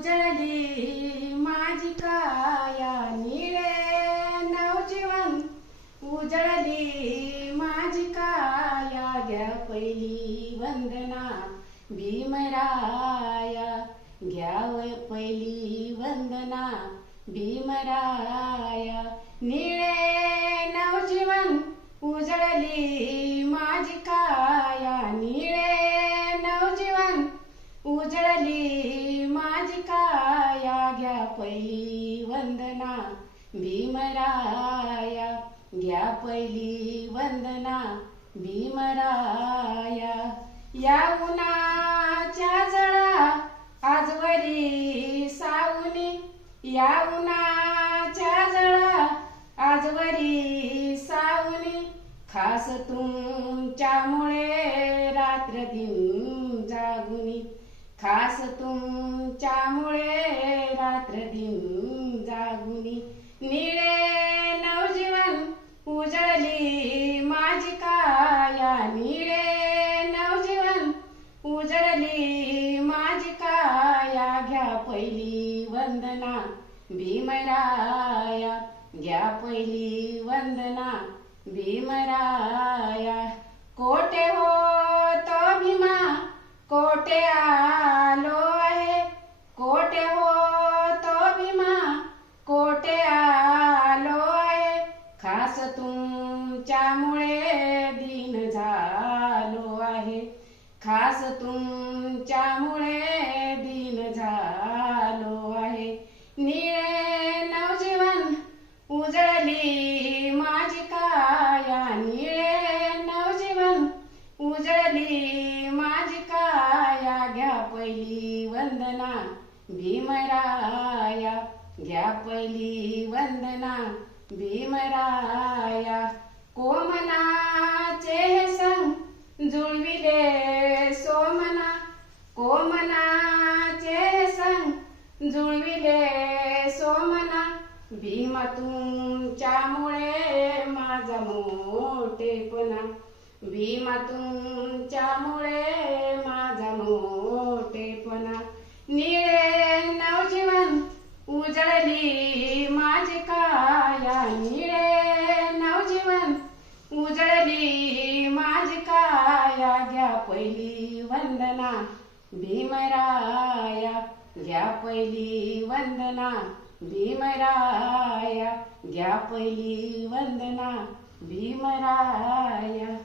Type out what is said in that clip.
उजळली माझी काया निळे नवजीवन उजळली माझी काया घ्या पहिली वंदना भीमराया घ्या पहिली वंदना भीमराया निळे नवजीवन उजळली माझी काया निळे नवजीवन उजळली माझी काया घ्या पहिली वंदना भीमराया घ्या पहिली वंदना भीमराया या उन्हाच्या जळा आजवरी सावनी या उन्हाच्या जळा आजवरी सावनी खास तुमच्यामुळे रात्र दिन जागुनी खास तुमच्यामुळे रात्र दिन जागुनी निळे नवजीवन उजळली माझी काया निळे नवजीवन उजळली माझी काया घ्या पहिली वंदना भीमराया घ्या पहिली वंदना भीमराया कोठे हो तो भीमा कोठे आलो आहे कोठे हो तो भीमा कोठे आलो आहे खास तुमच्यामुळे दिन झालो आहे खास तुमच्यामुळे दिन झालो आहे निळे नवजीवन उजळली माझी काया निळे नवजीवन उजळली माझी काया घ्या पहिली वंदना भीमराया घ्या पहिली वंदना भीमराया कोमनाचे हे संग जुळविले सोमना कोमनाचे हे संग जुळविले सोमना भीमा तुमच्यामुळे माझा मोठेपणा भीमा तुमच्यामुळे माझा मोठेपणा निळे नवजीवन उजळली माझी काया निळे नवजीवन उजळली माझी काया घ्या पहिली वंदना भीमराया घ्या पहिली वंदना भीमराया घ्या पहिली वंदना भीमराया।